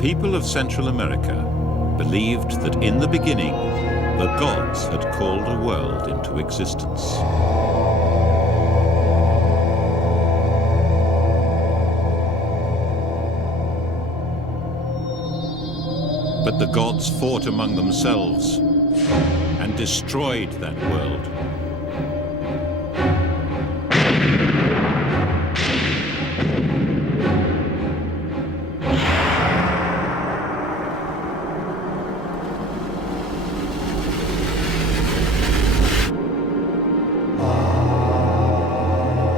people of Central America believed that in the beginning, the gods had called a world into existence. But the gods fought among themselves and destroyed that world.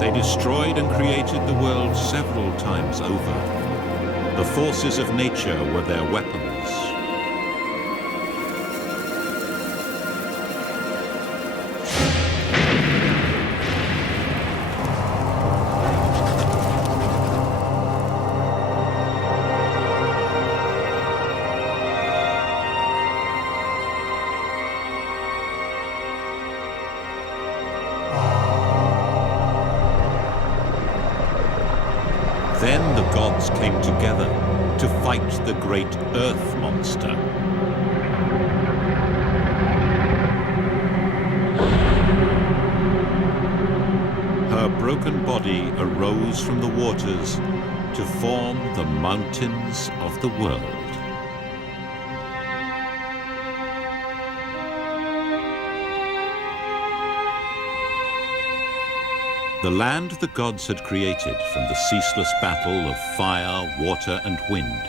They destroyed and created the world several times over. The forces of nature were their weapons. Then the gods came together to fight the great earth monster. Her broken body arose from the waters to form the mountains of the world. The land the gods had created from the ceaseless battle of fire, water, and wind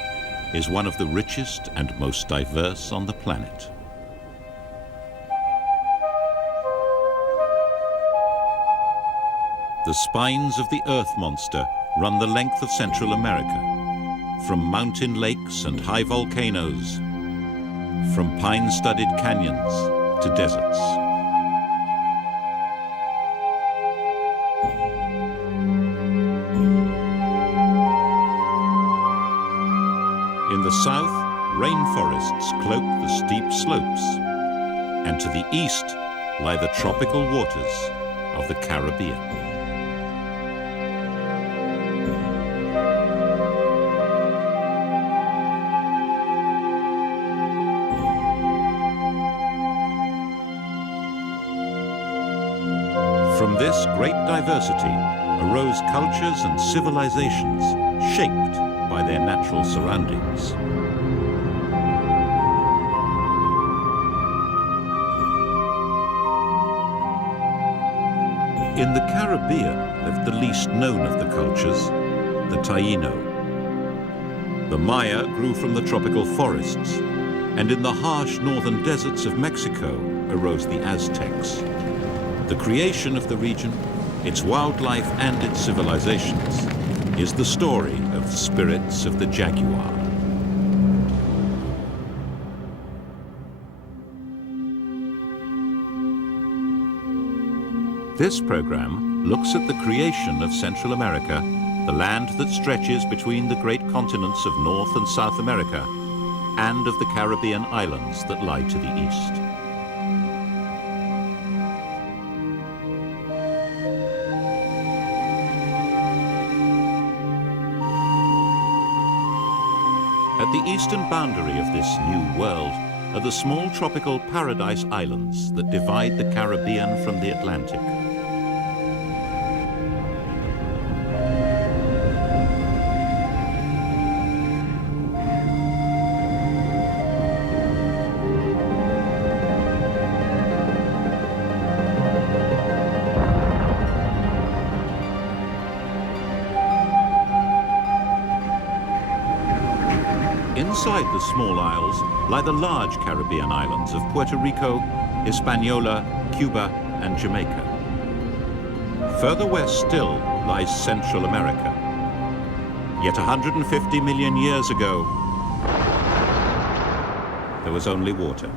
is one of the richest and most diverse on the planet. The spines of the earth monster run the length of Central America, from mountain lakes and high volcanoes, from pine-studded canyons to deserts. In the south, rainforests cloak the steep slopes, and to the east lie the tropical waters of the Caribbean. From this great diversity arose cultures and civilizations shaped by their natural surroundings. In the Caribbean lived the least known of the cultures, the Taino. The Maya grew from the tropical forests, and in the harsh northern deserts of Mexico arose the Aztecs. The creation of the region, its wildlife and its civilizations, is the story of the spirits of the jaguar. This program looks at the creation of Central America, the land that stretches between the great continents of North and South America, and of the Caribbean islands that lie to the east. At the eastern boundary of this new world are the small tropical paradise islands that divide the Caribbean from the Atlantic. Inside the small isles lie the large Caribbean islands of Puerto Rico, Hispaniola, Cuba, and Jamaica. Further west still lies Central America. Yet 150 million years ago, there was only water.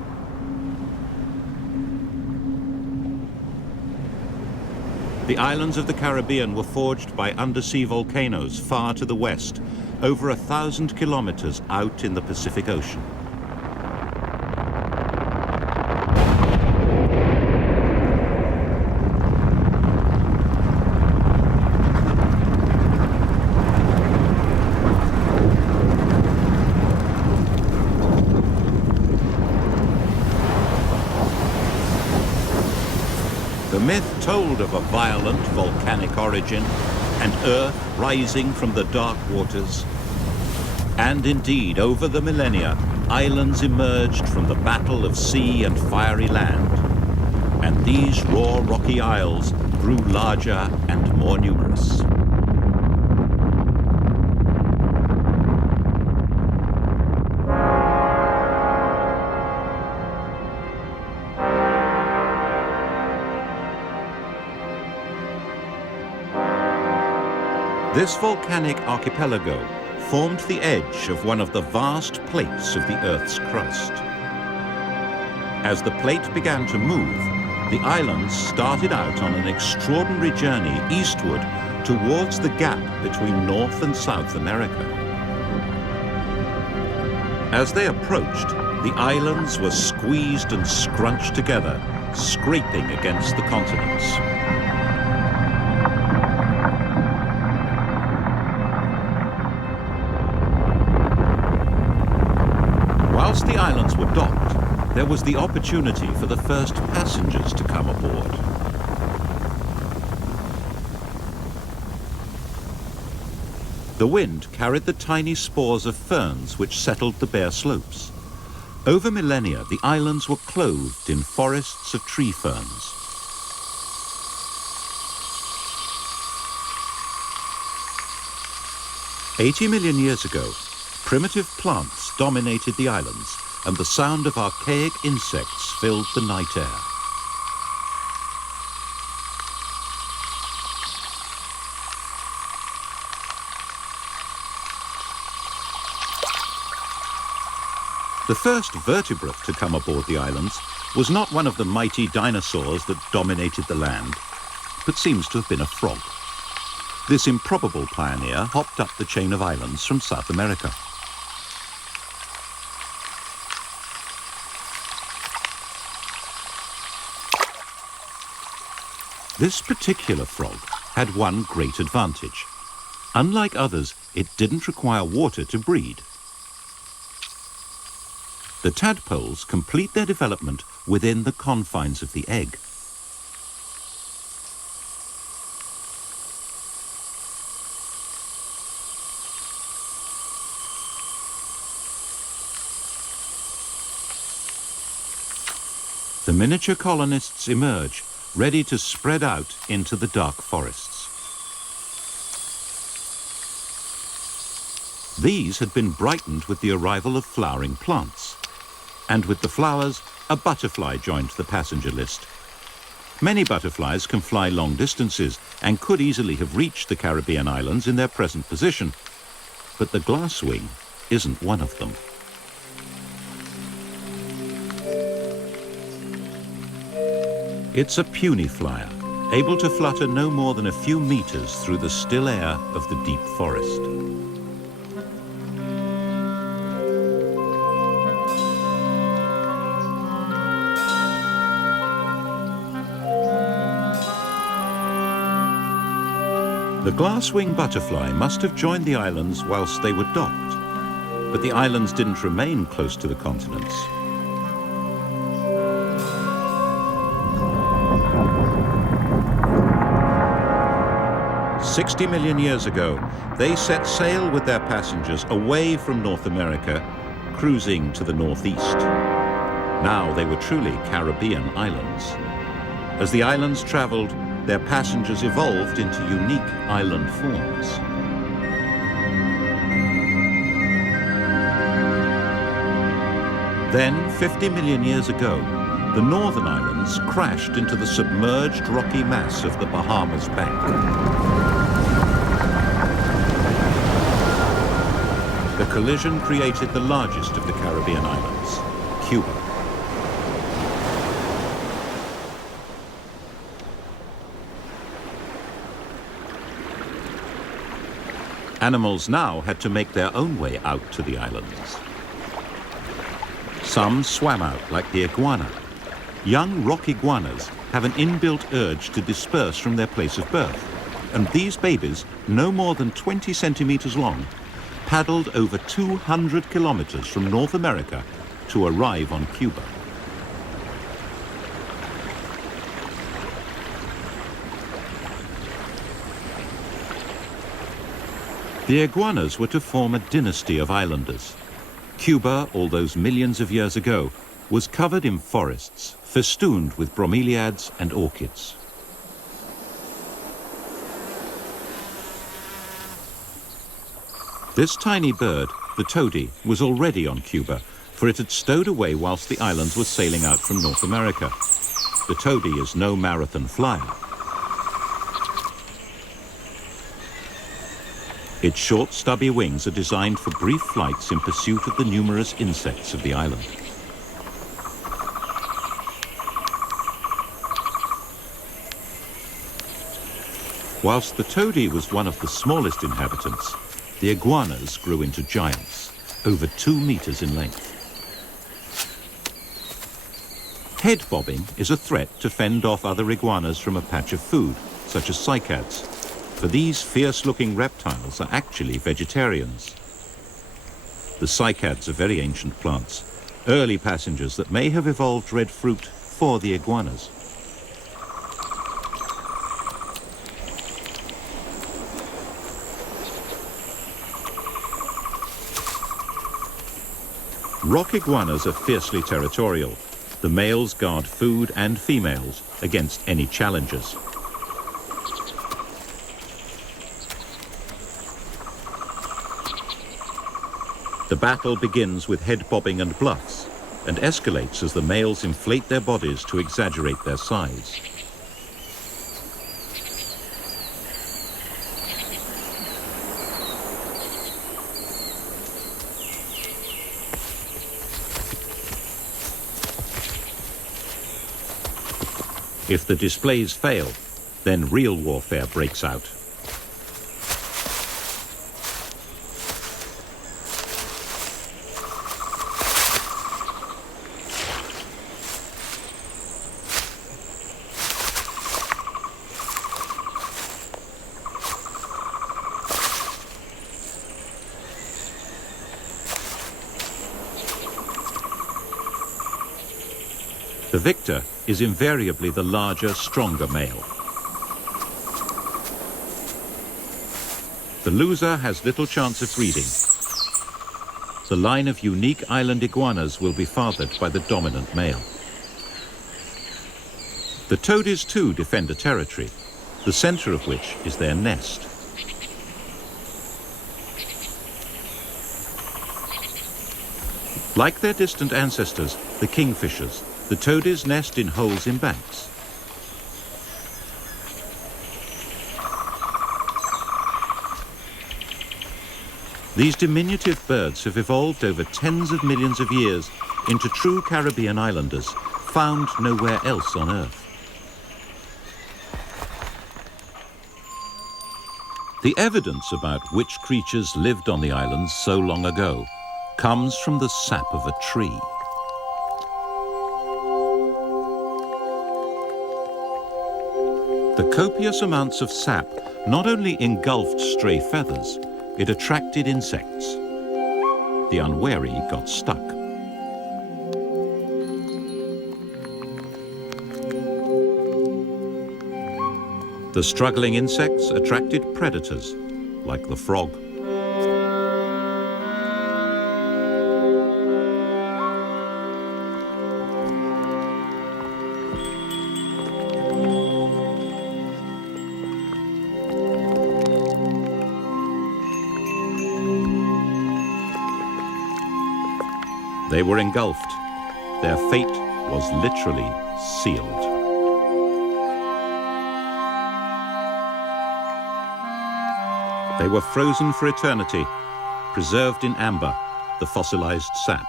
The islands of the Caribbean were forged by undersea volcanoes far to the west, over 1,000 kilometers out in the Pacific Ocean. The myth told of a violent volcanic origin and Earth rising from the dark waters. And indeed, over the millennia, islands emerged from the battle of sea and fiery land. And these raw rocky isles grew larger and more numerous. This volcanic archipelago formed the edge of one of the vast plates of the Earth's crust. As the plate began to move, the islands started out on an extraordinary journey eastward towards the gap between North and South America. As they approached, the islands were squeezed and scrunched together, scraping against the continents. Whilst the islands were docked, there was the opportunity for the first passengers to come aboard. The wind carried the tiny spores of ferns which settled the bare slopes. Over millennia, the islands were clothed in forests of tree ferns. "80 million years ago, primitive plants dominated the islands, and the sound of archaic insects filled the night air. The first vertebrate to come aboard the islands was not one of the mighty dinosaurs that dominated the land, but seems to have been a frog. This improbable pioneer hopped up the chain of islands from South America. This particular frog had one great advantage. Unlike others, it didn't require water to breed. The tadpoles complete their development within the confines of the egg. The miniature colonists emerge, ready to spread out into the dark forests. These had been brightened with the arrival of flowering plants. And with the flowers, a butterfly joined the passenger list. Many butterflies can fly long distances and could easily have reached the Caribbean islands in their present position. But the glasswing isn't one of them. It's a puny flyer, able to flutter no more than a few meters through the still air of the deep forest. The glasswing butterfly must have joined the islands whilst they were docked, but the islands didn't remain close to the continents. "60 million years ago, they set sail with their passengers away from North America, cruising to the northeast. Now they were truly Caribbean islands. As the islands traveled, their passengers evolved into unique island forms. Then, 50 million years ago, the northern islands crashed into the submerged rocky mass of the Bahamas Bank. The collision created the largest of the Caribbean islands, Cuba. Animals now had to make their own way out to the islands. Some swam out like the iguana. Young rock iguanas have an inbuilt urge to disperse from their place of birth, and these babies, no more than 20 centimeters long, paddled over 200 kilometers from North America to arrive on Cuba. The iguanas were to form a dynasty of islanders. Cuba, all those millions of years ago, was covered in forests, festooned with bromeliads and orchids. This tiny bird, the toady, was already on Cuba, for it had stowed away whilst the islands were sailing out from North America. The toady is no marathon flyer. Its short, stubby wings are designed for brief flights in pursuit of the numerous insects of the island. Whilst the toady was one of the smallest inhabitants, the iguanas grew into giants, over 2 meters in length. Head bobbing is a threat to fend off other iguanas from a patch of food, such as cycads, for these fierce-looking reptiles are actually vegetarians. The cycads are very ancient plants, early passengers that may have evolved red fruit for the iguanas. Rock iguanas are fiercely territorial. The males guard food and females against any challengers. The battle begins with head bobbing and bluffs, and escalates as the males inflate their bodies to exaggerate their size. If the displays fail, then real warfare breaks out. The victor is invariably the larger, stronger male. The loser has little chance of breeding. The line of unique island iguanas will be fathered by the dominant male. The toadies too defend a territory, the center of which is their nest. Like their distant ancestors, the kingfishers, the toadies nest in holes in banks. These diminutive birds have evolved over tens of millions of years into true Caribbean islanders, found nowhere else on Earth. The evidence about which creatures lived on the islands so long ago comes from the sap of a tree. The copious amounts of sap not only engulfed stray feathers, it attracted insects. The unwary got stuck. The struggling insects attracted predators, like the frog. They were engulfed. Their fate was literally sealed. They were frozen for eternity, preserved in amber, the fossilized sap.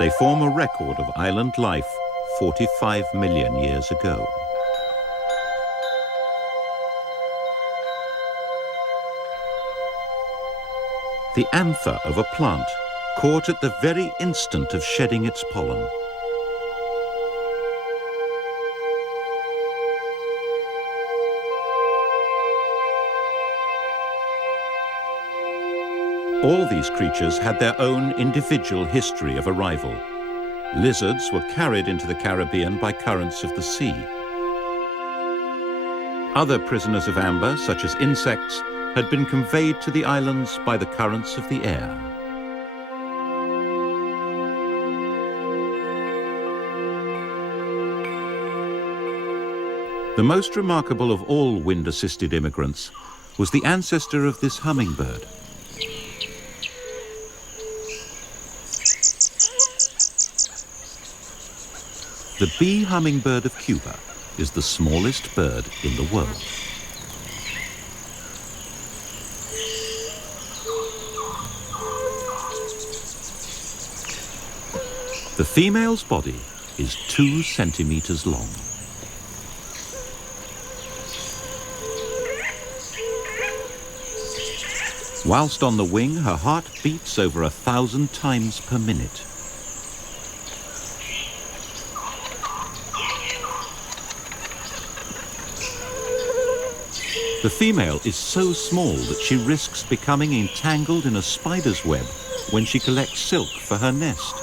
They form a record of island life 45 million years ago. The anther of a plant caught at the very instant of shedding its pollen. All these creatures had their own individual history of arrival. Lizards were carried into the Caribbean by currents of the sea. Other prisoners of amber, such as insects, had been conveyed to the islands by the currents of the air. The most remarkable of all wind-assisted immigrants was the ancestor of this hummingbird. The bee hummingbird of Cuba is the smallest bird in the world. The female's body is 2 centimeters long. Whilst on the wing, her heart beats over 1,000 times per minute. The female is so small that she risks becoming entangled in a spider's web when she collects silk for her nest.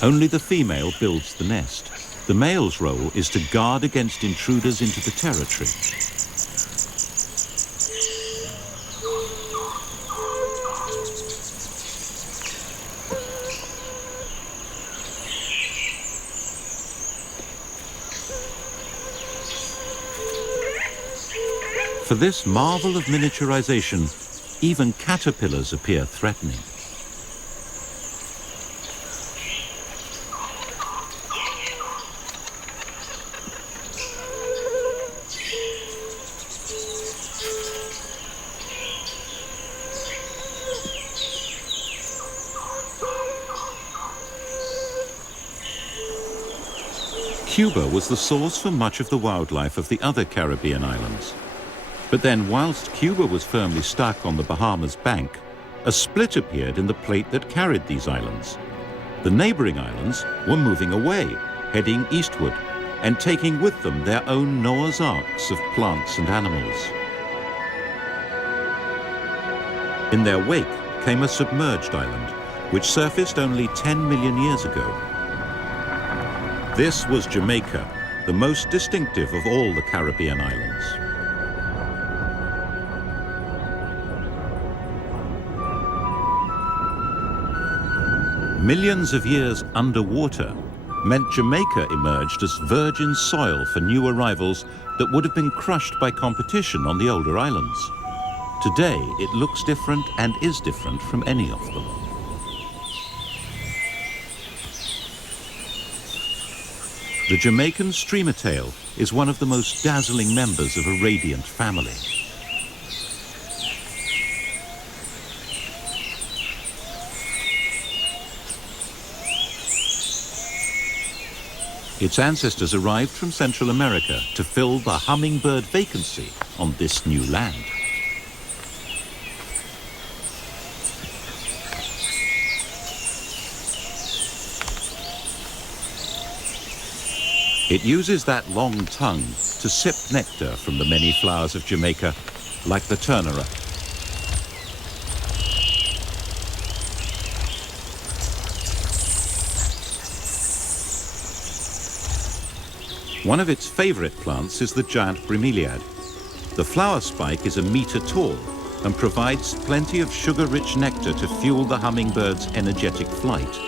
Only the female builds the nest. The male's role is to guard against intruders into the territory. For this marvel of miniaturization, even caterpillars appear threatening. Cuba was the source for much of the wildlife of the other Caribbean islands. But then, whilst Cuba was firmly stuck on the Bahamas bank, a split appeared in the plate that carried these islands. The neighboring islands were moving away, heading eastward, and taking with them their own Noah's Arks of plants and animals. In their wake came a submerged island, which surfaced only 10 million years ago. This was Jamaica, the most distinctive of all the Caribbean islands. Millions of years underwater meant Jamaica emerged as virgin soil for new arrivals that would have been crushed by competition on the older islands. Today, it looks different and is different from any of them. The Jamaican streamer-tail is one of the most dazzling members of a radiant family. Its ancestors arrived from Central America to fill the hummingbird vacancy on this new land. It uses that long tongue to sip nectar from the many flowers of Jamaica, like the turnera. One of its favorite plants is the giant bromeliad. The flower spike is a meter tall and provides plenty of sugar-rich nectar to fuel the hummingbird's energetic flight.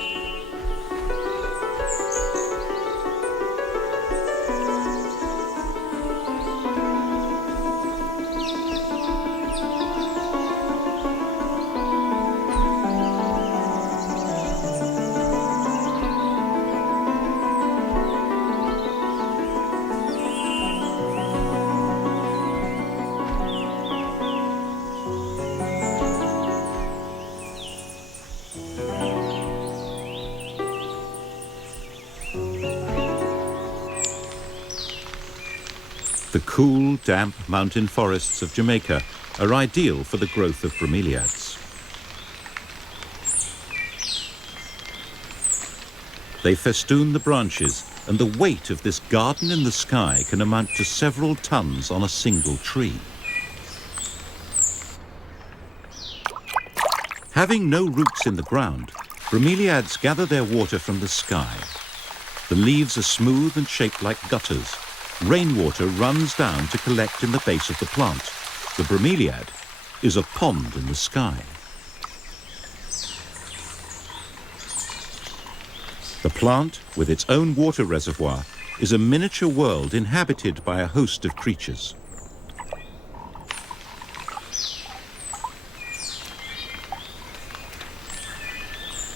The cool, damp mountain forests of Jamaica are ideal for the growth of bromeliads. They festoon the branches, and the weight of this garden in the sky can amount to several tons on a single tree. Having no roots in the ground, bromeliads gather their water from the sky. The leaves are smooth and shaped like gutters. Rainwater runs down to collect in the base of the plant. The bromeliad is a pond in the sky. The plant, with its own water reservoir, is a miniature world inhabited by a host of creatures.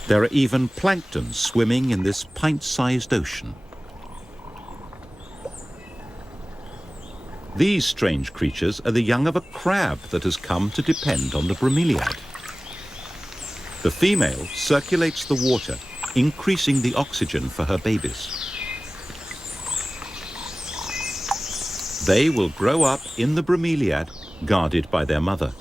There are even plankton swimming in this pint-sized ocean. These strange creatures are the young of a crab that has come to depend on the bromeliad. The female circulates the water, increasing the oxygen for her babies. They will grow up in the bromeliad, guarded by their mother.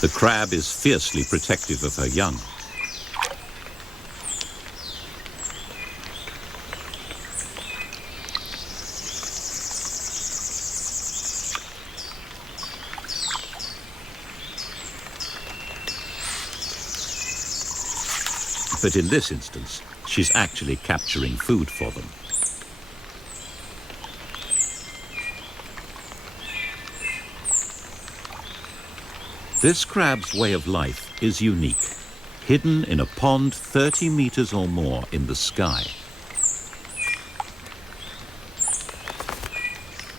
The crab is fiercely protective of her young. But in this instance, she's actually capturing food for them. This crab's way of life is unique, hidden in a pond 30 meters or more in the sky.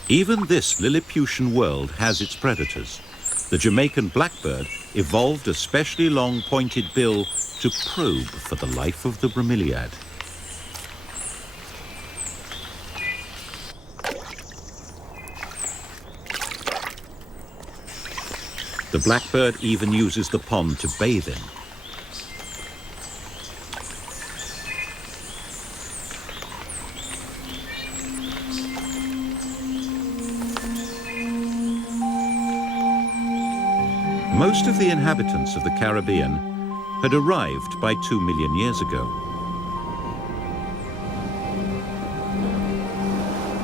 Even this Lilliputian world has its predators. The Jamaican blackbird evolved a specially long pointed bill to probe for the life of the bromeliad. The blackbird even uses the pond to bathe in. Most of the inhabitants of the Caribbean had arrived by 2 million years ago.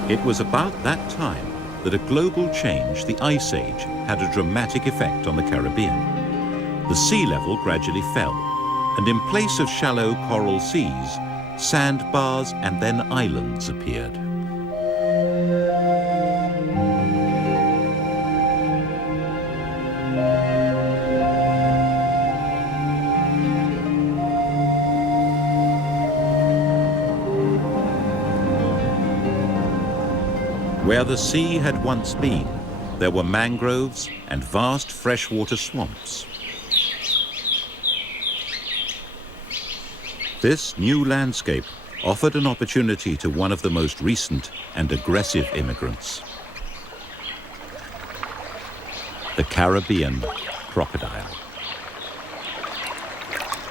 It was about that time that a global change, the Ice Age, had a dramatic effect on the Caribbean. The sea level gradually fell, and in place of shallow coral seas, sandbars and then islands appeared. Where the sea had once been, there were mangroves and vast freshwater swamps. This new landscape offered an opportunity to one of the most recent and aggressive immigrants, the Caribbean crocodile,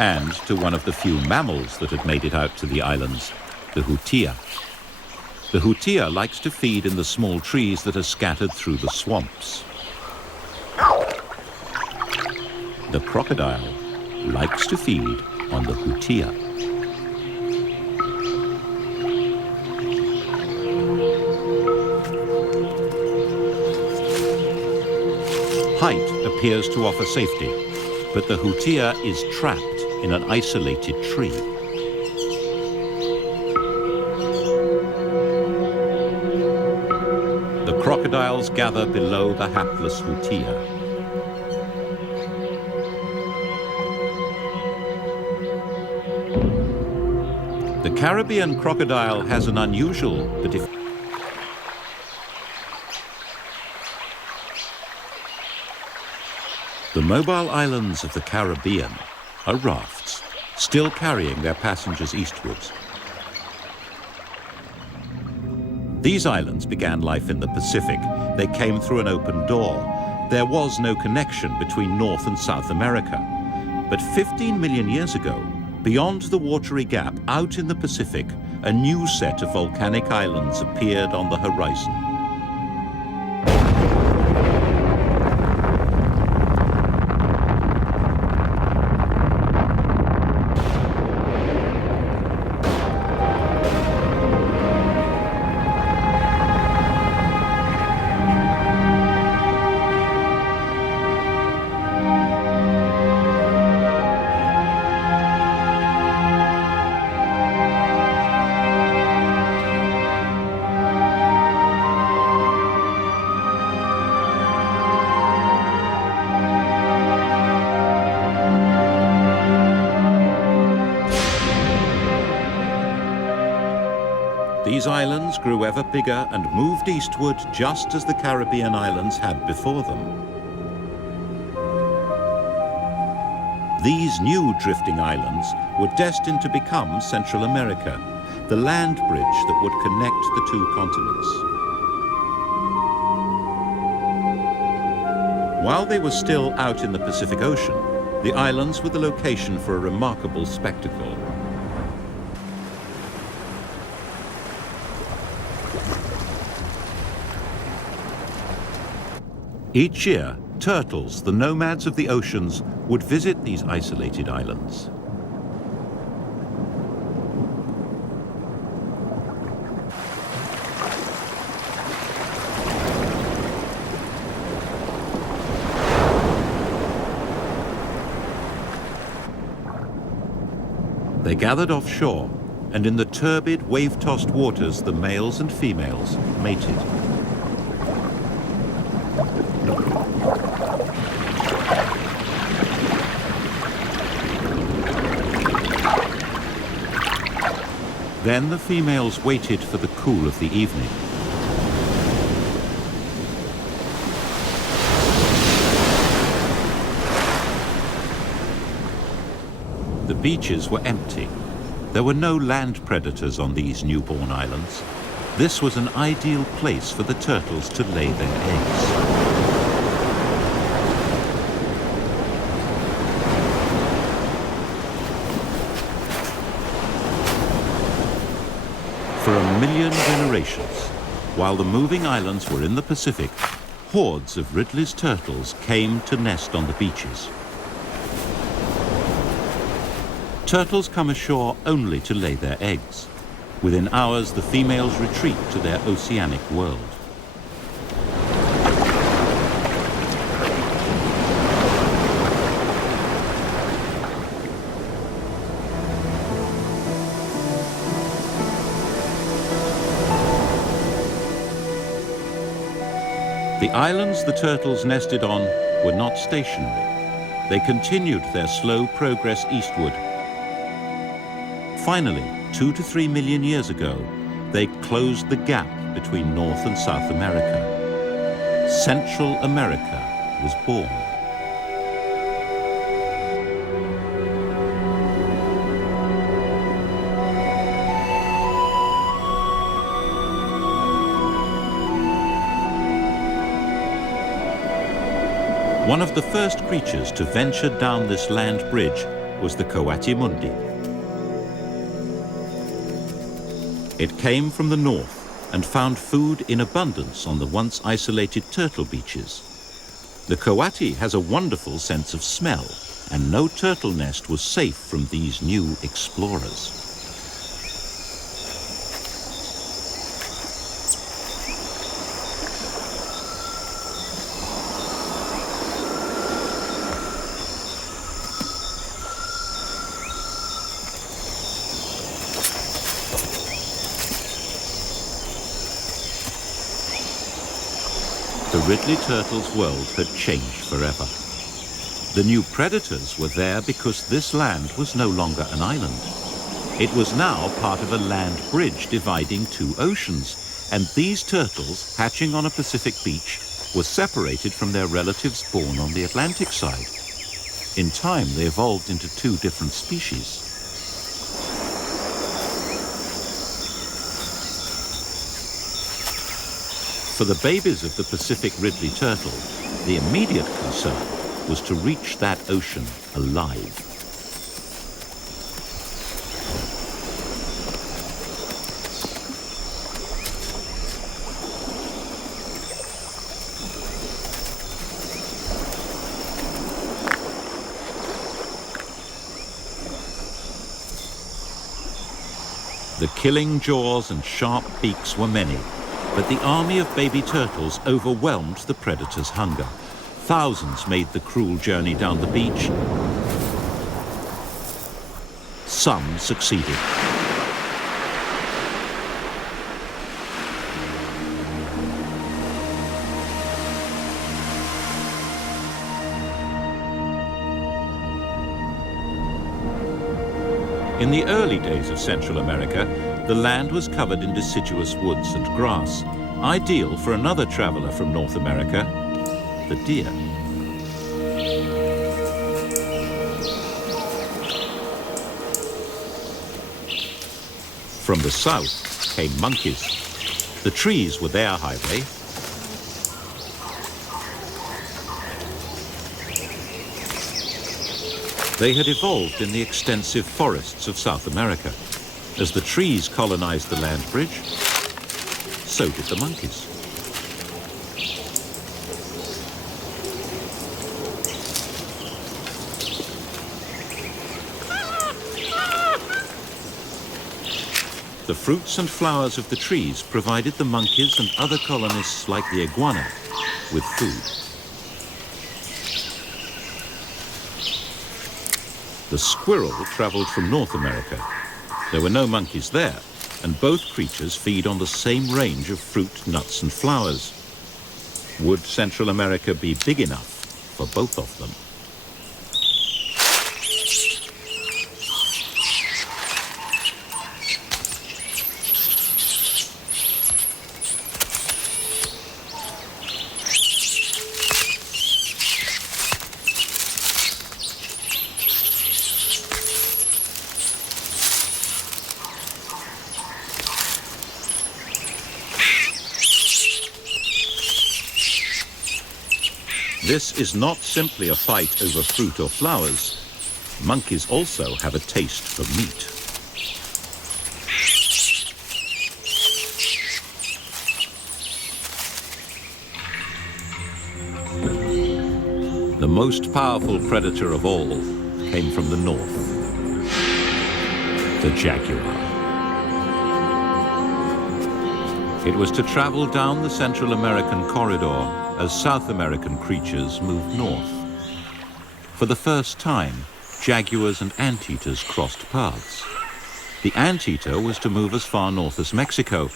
and to one of the few mammals that had made it out to the islands, the hutia. The hutia likes to feed in the small trees that are scattered through the swamps. The crocodile likes to feed on the hutia. Height appears to offer safety, but the hutia is trapped in an isolated tree. Crocodiles gather below the hapless hutia. The Caribbean crocodile has an unusual but The mobile islands of the Caribbean are rafts, still carrying their passengers eastwards. These islands began life in the Pacific. They came through an open door. There was no connection between North and South America. But 15 million years ago, Beyond the watery gap, out in the Pacific, a new set of volcanic islands appeared on the horizon. These islands grew ever bigger and moved eastward just as the Caribbean islands had before them. These new drifting islands were destined to become Central America, the land bridge that would connect the two continents. While they were still out in the Pacific Ocean, the islands were the location for a remarkable spectacle. Each year, turtles, the nomads of the oceans, would visit these isolated islands. They gathered offshore, and in the turbid, wave-tossed waters, the males and females mated. Then the females waited for the cool of the evening. The beaches were empty. There were no land predators on these newborn islands. This was an ideal place for the turtles to lay their eggs. For 1,000,000 generations, while the moving islands were in the Pacific, hordes of Ridley's turtles came to nest on the beaches. Turtles come ashore only to lay their eggs. Within hours, the females retreat to their oceanic world. The islands the turtles nested on were not stationary. They continued their slow progress eastward. Finally, 2 to 3 million years ago, they closed the gap between North and South America. Central America was born. One of the first creatures to venture down this land bridge was the coati-mundi. It came from the north and found food in abundance on the once isolated turtle beaches. The coati has a wonderful sense of smell, and no turtle nest was safe from these new explorers. The Ridley turtle's world had changed forever. The new predators were there because this land was no longer an island. It was now part of a land bridge dividing two oceans, and these turtles, hatching on a Pacific beach, were separated from their relatives born on the Atlantic side. In time, they evolved into two different species. For the babies of the Pacific Ridley turtle, the immediate concern was to reach that ocean alive. The killing jaws and sharp beaks were many, but the army of baby turtles overwhelmed the predator's hunger. Thousands made the cruel journey down the beach. Some succeeded. In the early days of Central America, the land was covered in deciduous woods and grass, ideal for another traveler from North America, the deer. From the south came monkeys. The trees were their highway. They had evolved in the extensive forests of South America. As the trees colonized the land bridge, so did the monkeys. The fruits and flowers of the trees provided the monkeys and other colonists like the iguana with food. The squirrel traveled from North America. There were no monkeys there, and both creatures feed on the same range of fruit, nuts, and flowers. Would Central America be big enough for both of them? This is not simply a fight over fruit or flowers. Monkeys also have a taste for meat. The most powerful predator of all came from the north, the jaguar. It was to travel down the Central American corridor as South American creatures moved north. For the first time, jaguars and anteaters crossed paths. The anteater was to move as far north as Mexico.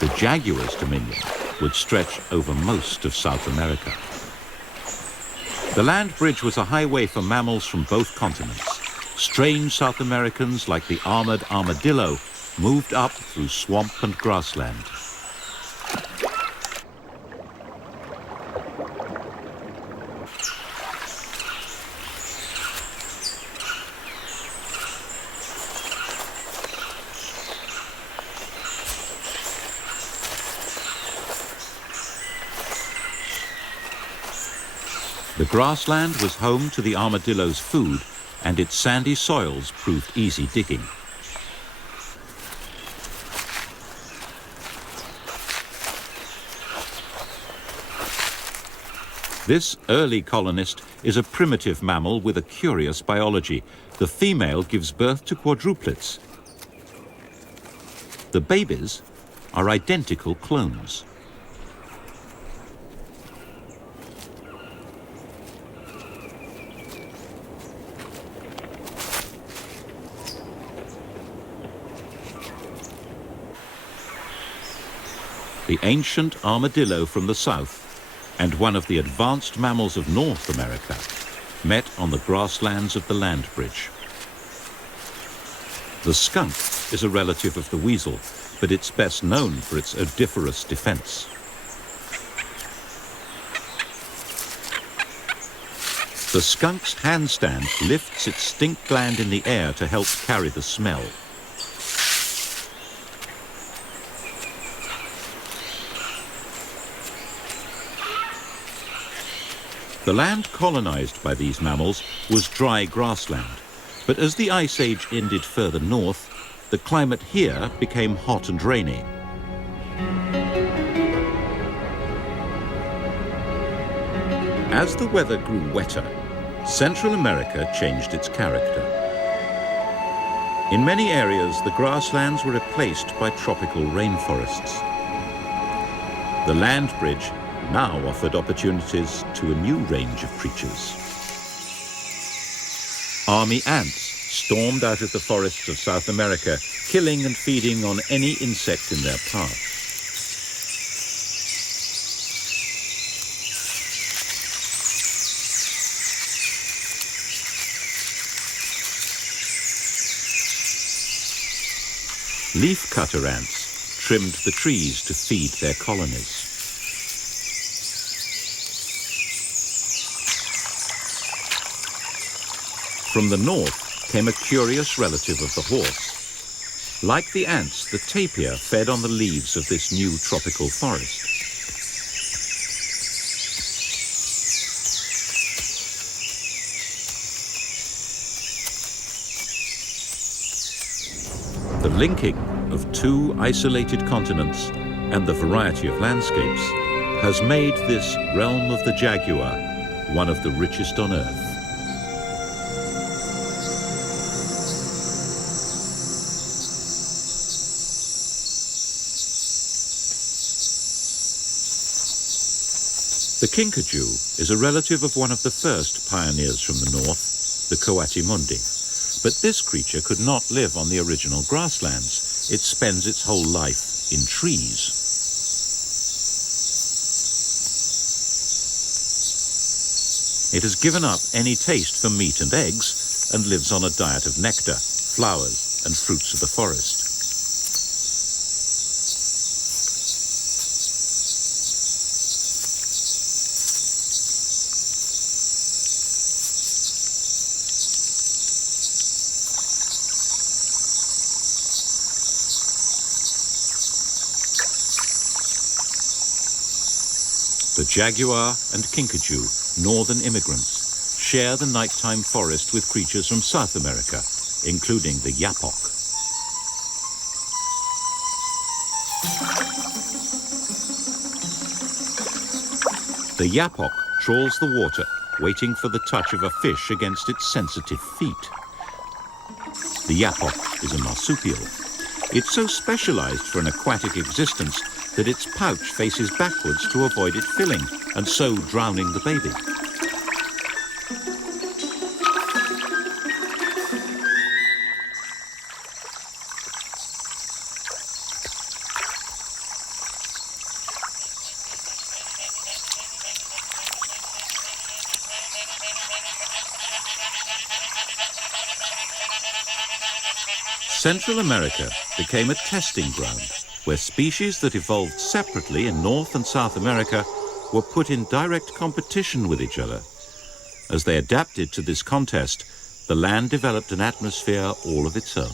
The jaguar's dominion would stretch over most of South America. The land bridge was a highway for mammals from both continents. Strange South Americans like the armored armadillo moved up through swamp and grassland. The grassland was home to the armadillo's food, and its sandy soils proved easy digging. This early colonist is a primitive mammal with a curious biology. The female gives birth to quadruplets. The babies are identical clones. The ancient armadillo from the south and one of the advanced mammals of North America met on the grasslands of the land bridge. The skunk is a relative of the weasel, but it's best known for its odoriferous defense. The skunk's handstand lifts its stink gland in the air to help carry the smell. The land colonized by these mammals was dry grassland, but as the Ice Age ended further north, the climate here became hot and rainy. As the weather grew wetter, Central America changed its character. In many areas, the grasslands were replaced by tropical rainforests. The land bridge now offered opportunities to a new range of creatures. Army ants stormed out of the forests of South America, killing and feeding on any insect in their path. Leaf-cutter ants trimmed the trees to feed their colonies. From the north came a curious relative of the horse. Like the ants, the tapir fed on the leaves of this new tropical forest. The linking of two isolated continents and the variety of landscapes has made this realm of the jaguar one of the richest on Earth. The kinkajou is a relative of one of the first pioneers from the north, the coatimundi. But this creature could not live on the original grasslands. It spends its whole life in trees. It has given up any taste for meat and eggs and lives on a diet of nectar, flowers, and fruits of the forest. The jaguar and kinkajou, northern immigrants, share the nighttime forest with creatures from South America, including the yapok. The yapok trawls the water, waiting for the touch of a fish against its sensitive feet. The yapok is a marsupial. It's so specialized for an aquatic existence that its pouch faces backwards to avoid it filling and so drowning the baby. Central America became a testing ground where species that evolved separately in North and South America were put in direct competition with each other. As they adapted to this contest, the land developed an atmosphere all of its own.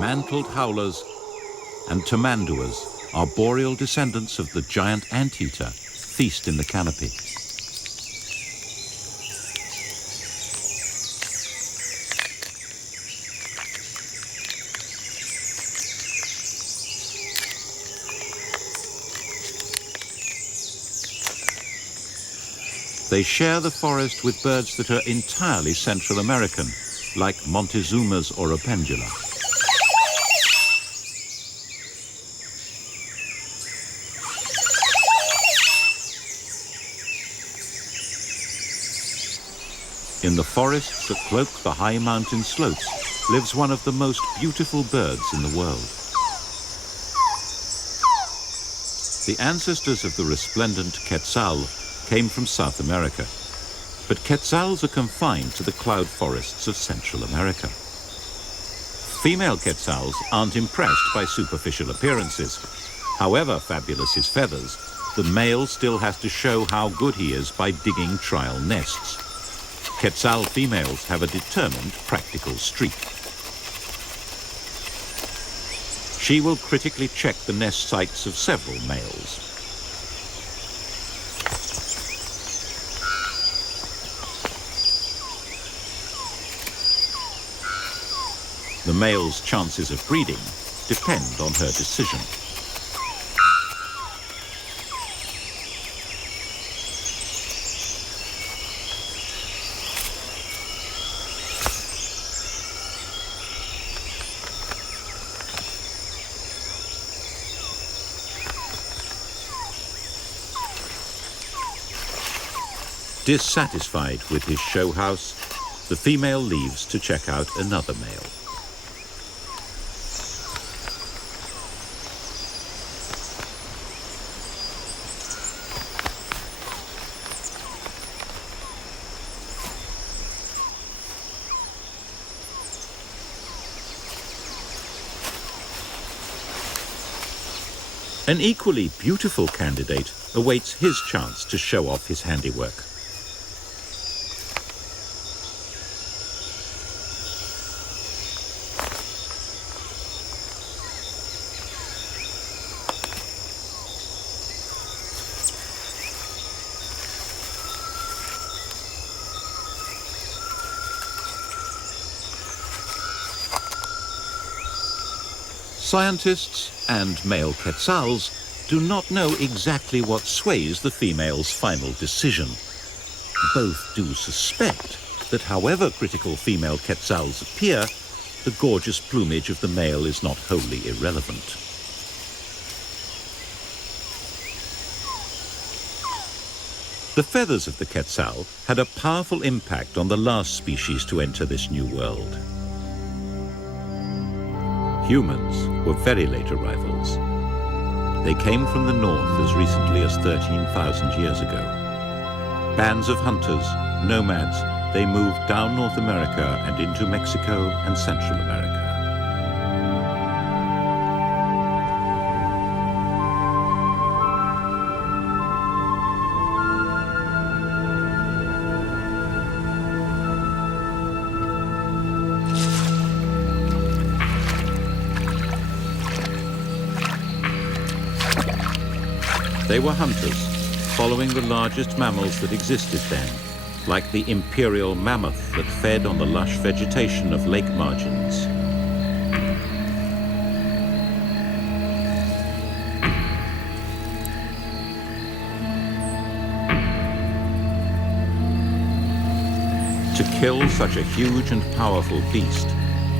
Mantled howlers and tamanduas, arboreal descendants of the giant anteater, feast in the canopy. They share the forest with birds that are entirely Central American, like Montezuma's oropendula. In the forests that cloak the high mountain slopes lives one of the most beautiful birds in the world. The ancestors of the resplendent quetzal came from South America, but quetzals are confined to the cloud forests of Central America. Female quetzals aren't impressed by superficial appearances. However fabulous his feathers, the male still has to show how good he is by digging trial nests. Quetzal females have a determined, practical streak. She will critically check the nest sites of several males. The male's chances of breeding depend on her decision. Dissatisfied with his show house, the female leaves to check out another male. An equally beautiful candidate awaits his chance to show off his handiwork. Scientists and male quetzals do not know exactly what sways the female's final decision. Both do suspect that however critical female quetzals appear, the gorgeous plumage of the male is not wholly irrelevant. The feathers of the quetzal had a powerful impact on the last species to enter this new world. Humans were very late arrivals. They came from the north as recently as 13,000 years ago. Bands of hunters, nomads, they moved down North America and into Mexico and Central America. They were hunters, following the largest mammals that existed then, like the imperial mammoth that fed on the lush vegetation of lake margins. To kill such a huge and powerful beast,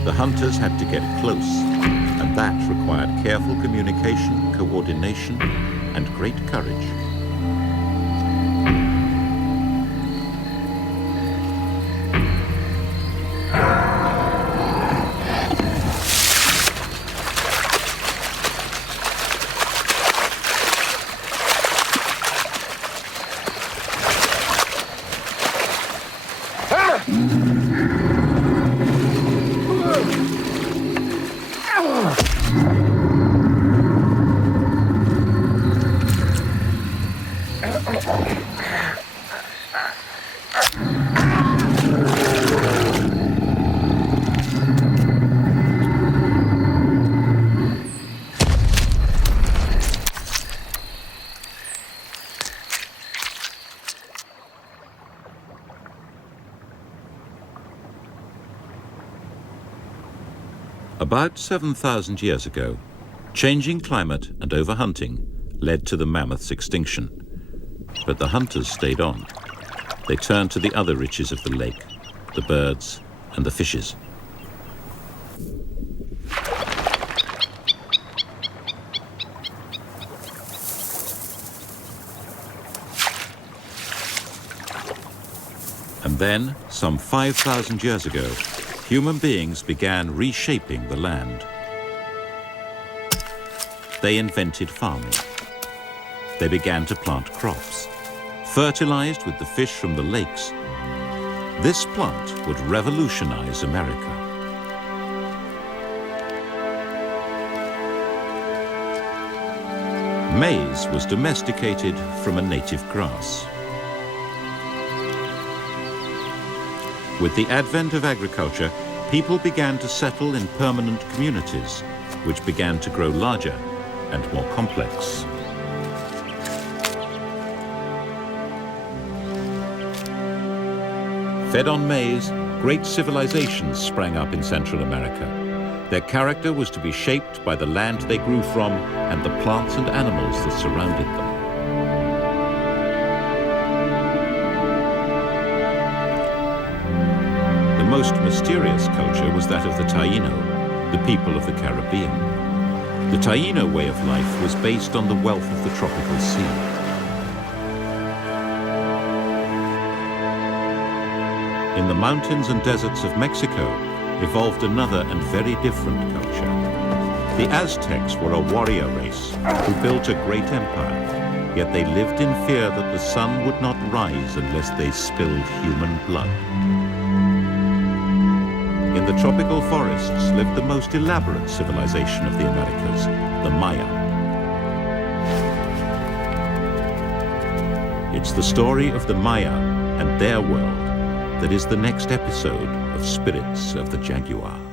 the hunters had to get close, and that required careful communication, coordination, and great courage. About 7,000 years ago, changing climate and overhunting led to the mammoth's extinction. But the hunters stayed on. They turned to the other riches of the lake, the birds and the fishes. And then, some 5,000 years ago, human beings began reshaping the land. They invented farming. They began to plant crops, fertilized with the fish from the lakes. This plant would revolutionize America. Maize was domesticated from a native grass. With the advent of agriculture, people began to settle in permanent communities, which began to grow larger and more complex. Fed on maize, great civilizations sprang up in Central America. Their character was to be shaped by the land they grew from and the plants and animals that surrounded them. The most mysterious culture was that of the Taino, the people of the Caribbean. The Taino way of life was based on the wealth of the tropical sea. In the mountains and deserts of Mexico evolved another and very different culture. The Aztecs were a warrior race who built a great empire, yet they lived in fear that the sun would not rise unless they spilled human blood. In the tropical forests lived the most elaborate civilization of the Americas, the Maya. It's the story of the Maya and their world that is the next episode of Spirits of the Jaguar.